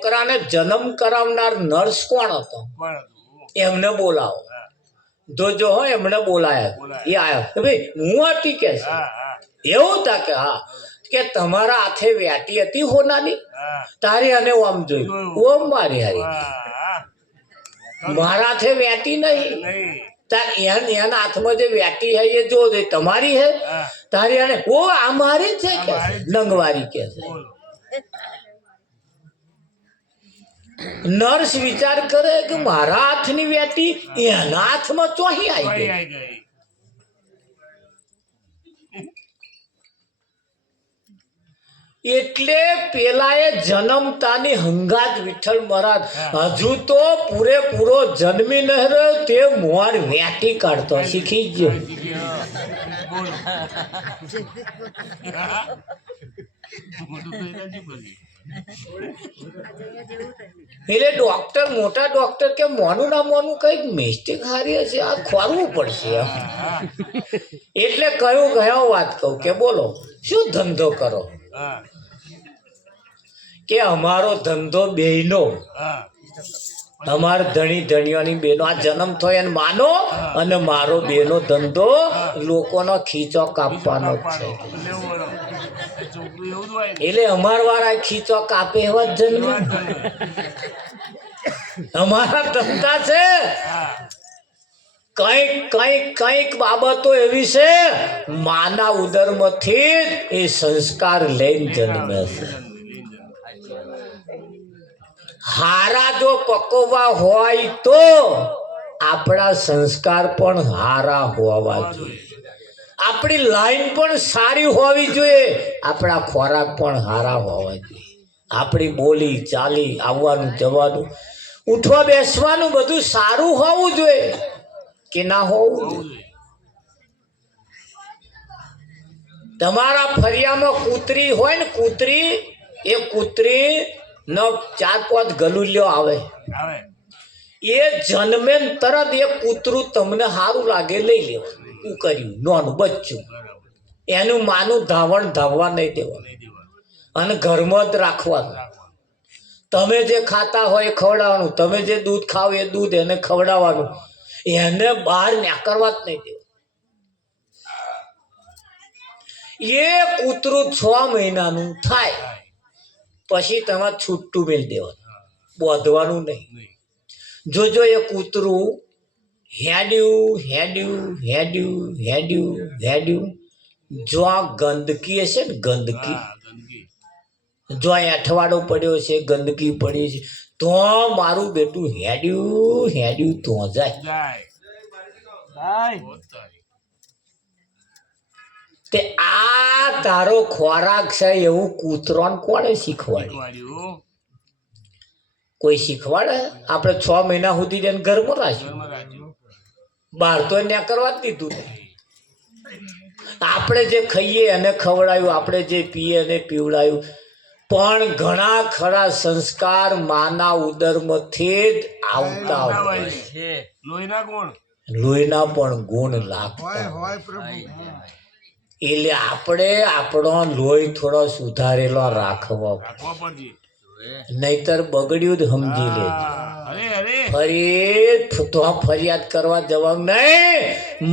છોકરાને જન્મ કરાવનાર નર્સ કોણ હતો? એમને બોલાવો. જોજો હો, એમને બોલાયા. એ આયા કે ભાઈ હું હતી કે છે એવું તા કે હા કે તમારા હાથે વ્યાટી હતી હોનાની તારી અને ઓમ જોયું ઓમ મારી હારી મારા હાથે વ્યાટી નહીં તાર એના હાથમાં જે વ્યાટી હે એ જો તમારી હે તારી અને ઓ આ મારી છે કે નંગવારી કે છે. નર્સ વિચાર કરે કે મારા હાથની વ્યાટી એના હાથમાં ચોહી આવી ગઈ. એટલે પેલાએ જન્મતાની હંગાત વિઠ્ઠલ મહારાજ હજુ તો પૂરેપૂરો જન્મી ન રહ્યો તે મોર વ્યાટી કાઢતો શીખી ગયો. એટલે ડોક્ટર મોટા ડોક્ટર કે મોનું ના મોનું કઈક મિસ્ટેક હારી હશે આ ખોરવું પડશે. એટલે કયું કયો વાત કહું કે બોલો શું ધંધો કરો કે અમારો ધંધો બેનો અમાર ધણી ધણીઓની બેનો આ જન્મ થયો એને માનો અને મારો બેનો ધંધો લોકોનો ખીચો કાપવાનો જ છે. એટલે અમાર વાળા ખીચો કાપે એવા જ જન્મે અમારા ધંધા છે. કઈક કઈક કઈક બાબતો એવી છે માના ઉદરમાંથી એ સંસ્કાર લઈને જન્મે છે. હારા જો પકવવા હોય તો આપણા સંસ્કાર પણ હારા હોવા જોઈએ. આપણી લાઈન પણ સારી હોવી જોઈએ. આપણા ખોરાક પણ હારા હોવા જોઈએ. આપણી બોલી ચાલી આવવાનું જવાનું ઉઠવા બેસવાનું બધું સારું હોવું જોઈએ કે ના હોવું જોઈએ. તમારા ફરિયામાં કૂતરી હોય ને કૂતરી એ કૂતરી નો 4-5 ગલુલ્યો આવે એ જન્મે તરત એ કૂતરું તમને સારું લાગે લઈ લેવાનું. શું કર્યું નાનું બચ્ચું એનું માનું ધાવણ ધાવવા નહીં દેવાનું અને ઘરમાં જ રાખવાનું. તમે જે ખાતા હોય એ ખવડાવવાનું. તમે જે દૂધ ખાવ એ દૂધ એને ખવડાવવાનું. એને બહાર નીકળવા જ નહીં દેવું. એ કૂતરું 6 મહિનાનું થાય પછી તમારે છૂટું મેળ દેવાનું બોધવાનું નહીં. જોજો એ કૂતરું હેડ્યું હેડ્યું હેડ્યું હેડ્યું હેડ્યું જો આ ગંદકી હશે ને ગંદકી જો આ અઠવાડો પડ્યો છે ગંદકી પડી છે તો મારું બેટું હેડ્યું હેડ્યું તો જાય. તે આ તારો ખોરાક છે એવું કૂતરોને કોણે શીખવાડ્યું? કોઈ શીખવાડે? આપણે 6 મહિના સુધી તેને ઘરમાં રાખ્યું બહાર તો એને કરવા જ દીધું નહીં. આપણે જે ખાઈએ એને ખવડાયું આપણે જે પીએ એને પીવડાયું. પણ ઘણા ખરા સંસ્કાર માના ઉદરમાંથી જ આવતા હોય છે. લોહીના પણ ગુણ લાગતા એટલે આપણે આપણો લોહી થોડો સુધારેલો રાખવો નહીતર બગડ્યું જ સમજી લેજો. ફરી તો ફરિયાદ કરવા જવાનું નહીં.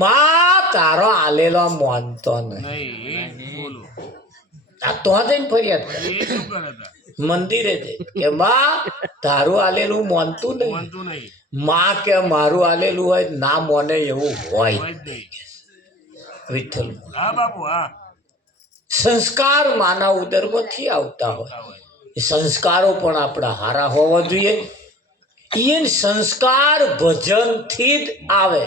માં તારો આલેલો માનતો નહીં આ તો જઈને ફરિયાદ મંદિરે કે માં તારું આલેલું માનતું નહીં. માં કે મારું આલેલું હોય ના મોને એવું હોય. વિઠ્ઠલ સંસ્કાર માના ઉદરમાંથી આવતા હોય. સંસ્કારો પણ આપણા હારા હોવા જોઈએ. એ સંસ્કાર ભજનથી જ આવે.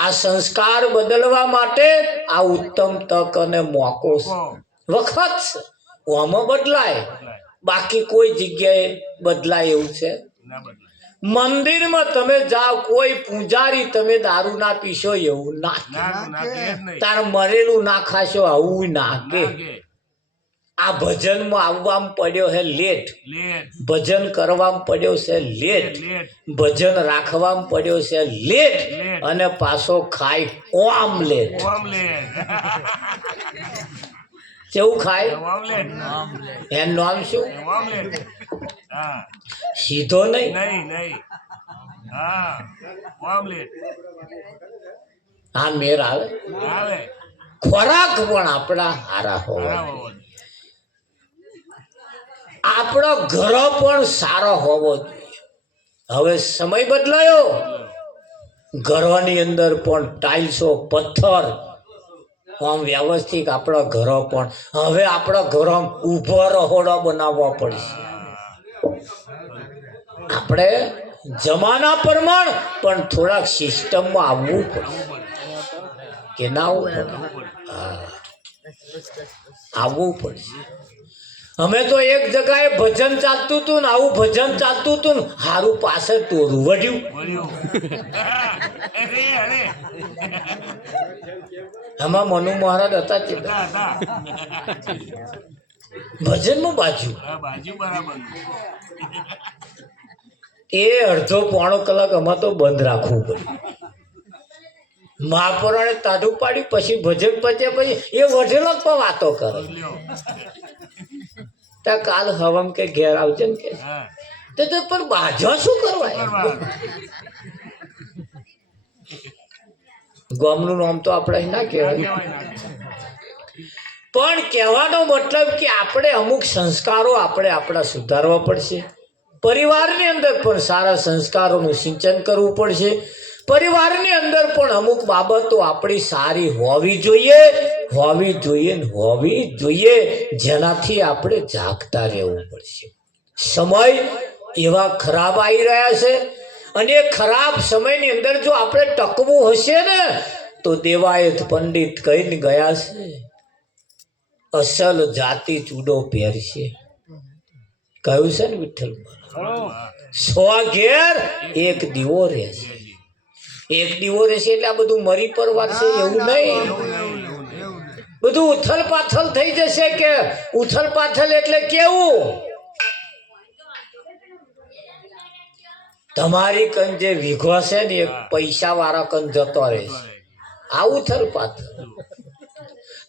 આ સંસ્કાર બદલવા માટે આ ઉત્તમ તક અને મોકો છે. વખત છે આમાં બદલાય બાકી કોઈ જગ્યાએ બદલાય એવું છે. મંદિરમાં તમે જાઓ કોઈ પૂજારી તમે દારૂ ના પીશો એવું ના તાર મરેલું ના ખાશો આવું ના કે. આ ભજનમાં આવવામાં પડ્યો હે લેટ. ભજન કરવામાં પડ્યો છે લેટ. ભજન રાખવામાં પડ્યો છે લેટ અને પાછો ખાય ઓમલેટ. કેવું ખાય ઓમલેટ એનું નામ શું ઓમલેટ હા સીધો નહીં નહીં નહીં હા ઓમલેટ આ મેર આવે આવે ખોરાક પણ આપણા હારા હોવા હા જોઈએ. આપણો ઘર પણ સારો હોવો જોઈએ. હવે સમય બદલાયો, ઘરોની અંદર પણ ટાઇલ્સો પથ્થર આમ વ્યવસ્થિત આપણા ઘરો પણ હવે આપણા ઘરો ઊભો રહોડો બનાવવા પડશે. આપણે જમાના પ્રમાણ પણ થોડાક સિસ્ટમમાં આવવું પડશે કે ના આવવું પડે? હા, આવવું પડશે. અમે તો એક જગાએ ભજન ચાલતું હતું ને આવું ભજન ચાલતું હતું ને હારું પાછળ તોરું વળ્યું. અરે અરે આમાં મનુ મહારાજ હતા તે હતા ભજનમાં બાજુ બાજુ બરાબર એ અડધો પોણો કલાક અમારે તો બંધ રાખવું પડ્યું. મહાપુરાણે તાઢું પાડ્યું, પછી ભજન પત્યા પછી એ વઢેલો પણ વાતો કરે. ત્યાં કાલ હવમ કે ઘેર આવજે ને કે હા તો પણ બાજવા શું કરવા? ગામનું નામ તો આપણે ના કહેવાય, પણ કહેવાનો મતલબ કે આપણે અમુક સંસ્કારો આપણે આપણા સુધારવા પડશે. પરિવારની અંદર પણ સારા સંસ્કારોનું સિંચન કરવું પડશે. પરિવારની અંદર પણ અમુક બાબતો આપણી સારી હોવી જોઈએ ને હોવી જોઈએ, જેનાથી આપણે જાગતા રહેવું પડશે. સમય એવા ખરાબ આવી રહ્યા છે અને એ ખરાબ સમયની અંદર જો આપણે ટકવું હશે ને તો દેવાયત પંડિત કહીને ગયા છે, અસલ જાતિ ચૂડો પહેરશે. કહ્યું છે ને વિઠ્ઠલ, 100 ઘેર એક દીવો રહેશે. એક દીવો રહેશે એટલે આ બધું મરી પરવાર છે એવું નહીં. બધું ઉથલ પાથલ થઈ જશે. કે ઉથલ પાથલ એટલે કેવું? તમારી કન જે વીઘો છે ને એક પૈસા વાળા કન જતો રહેશે. આ ઉથલ પાથલ.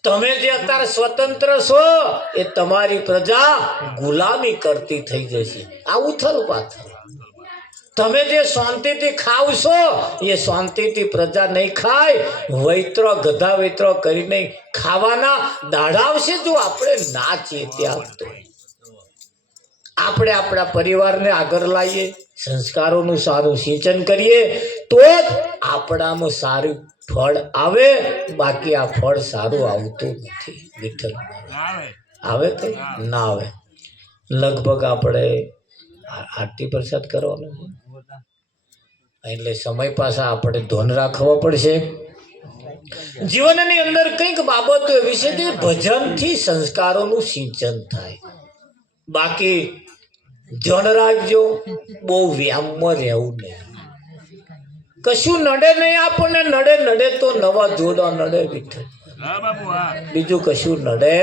તમે જે અત્યારે સ્વતંત્ર છો એ તમારી પ્રજા ગુલામી કરતી થઈ જશે. આ ઉથલ પાથલ. તમે જે શાંતિથી ખાવ છો એ શાંતિથી પ્રજા નહીં ખાય. વૈત્રો ગધા વૈત્રો કરીને ખાવાના દાડા આવશે જો આપણે ના ચેત્યા તો. આપણે આપણા પરિવારને આગળ લાવીએ, સંસ્કારોનું સારું સિંચન કરીએ તો જ આપણામાં સારું ફળ આવે. બાકી આ ફળ સારું આવતું નથી. વિઠ્ઠલ આવે તો ના આવે. લગભગ આપણે આરતી પ્રસાદ કરવાનો છે એટલે સમય પાછા આપણે ધોન રાખવા પડશે. જીવનની અંદર કંઈક બાબતો એવી છે કે ભજનથી સંસ્કારોનું સિંચન થાય. બાકી જણ રાખજો, બહુ વ્યામમાં રહેવું નહીં. કશું નડે નહીં આપણને. નડે તો નવા જોડા નડે વિઠ્ઠલ, બીજું કશું નડે.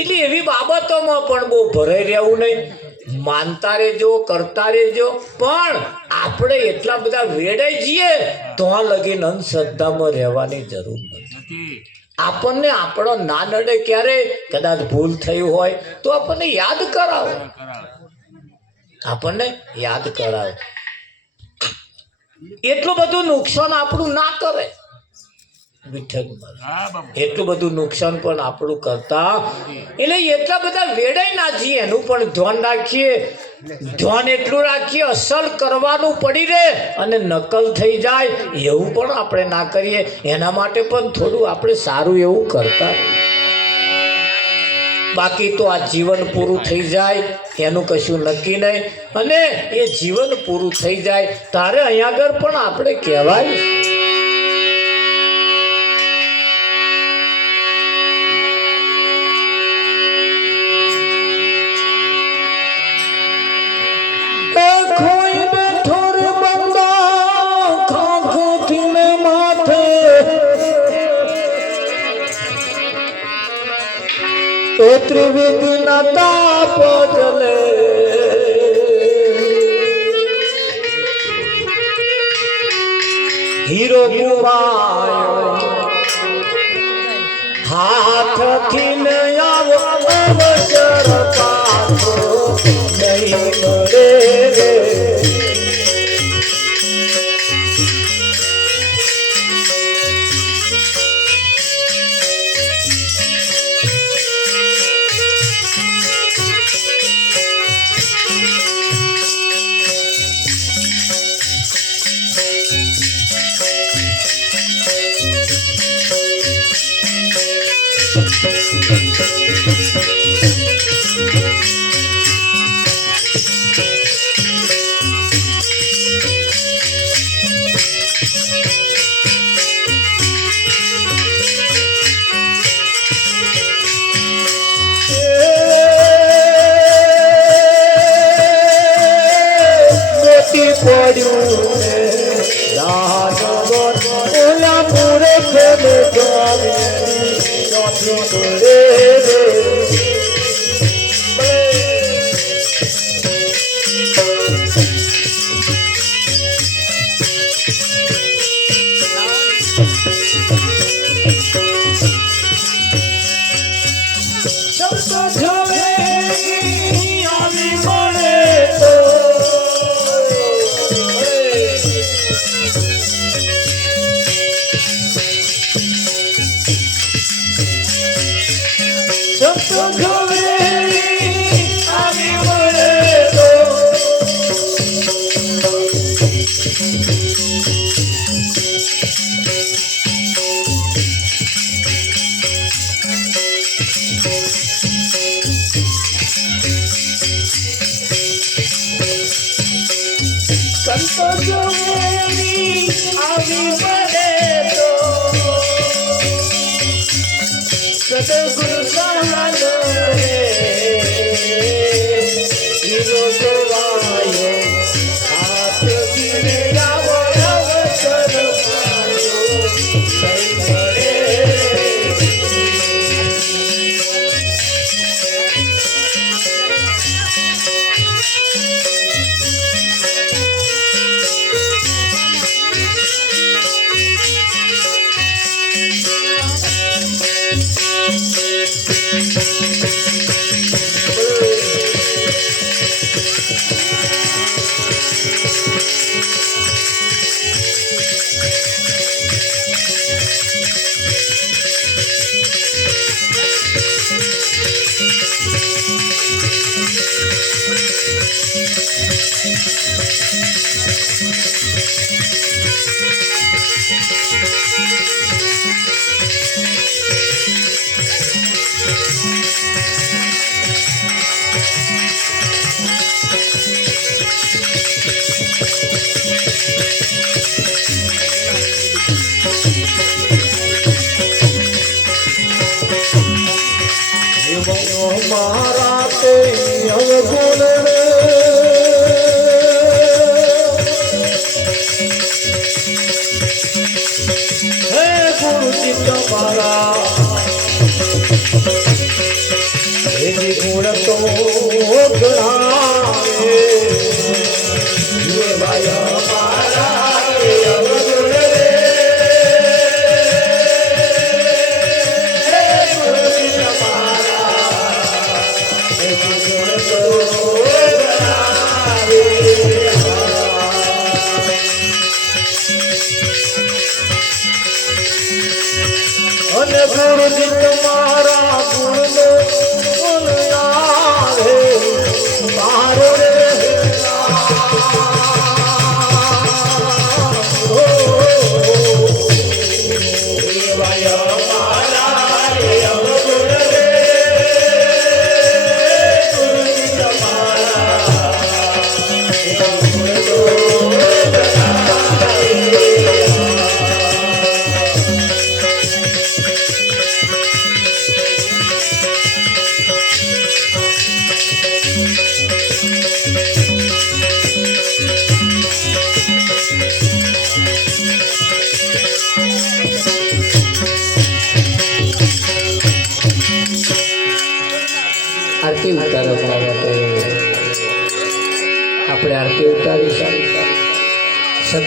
એટલે એવી બાબતોમાં પણ બહુ ભરાઈ રહેવું નહીં. માનતા રહેજો, કરતા રહેજો, પણ આપણે એટલા બધા વેડાઈ જઈએ તો લગીન અંધશ્રદ્ધામાં રહેવાની જરૂર નથી. આપણને આપણો ના નડે ક્યારે કદાચ ભૂલ થઈ હોય તો આપણને યાદ કરાવો. આપણને યાદ કરાવે. એટલું બધું નુકસાન આપણું ના કરે વિઠ્ઠલ. એટલું બધું નુકસાન પણ આપણું કરતા એટલે એટલા બધા વેડાઈ ના જઈએ. એનું પણ ધ્યાન રાખીએ. ધ્યાન એટલું રાખીએ અસલ કરવાનું પડી રહે અને નકલ થઈ જાય એવું પણ આપણે ના કરીએ. એના માટે પણ થોડું આપણે સારું એવું કરતા. બાકી તો આ જીવન પૂરું થઈ જાય એનું કશું નક્કી નહીં. અને એ જીવન પૂરું થઈ જાય તારે અહીંયા આગળ પણ આપણે કહેવાય ત્રિવિઘ્ન તાપ જલે હીરો ગુમાયો હાથથી નયા નહીં મળે રે. પડ્યું ને દાનવો ઓલા મૂર્ખને નથી મળે રે. સદગુરુ સહાય હાથ આવો અવસર મારા તે અવગુણ હે ગુરુજી તમારા એની ગુણ તો ગણાવે ભાઈ મારા અવગુણ અને ગુરુજી તમારા ગુણનો ગુણ આવે મારો રે આરતી ઉતારવા માટે આપણે આરતી ઉતારીશું.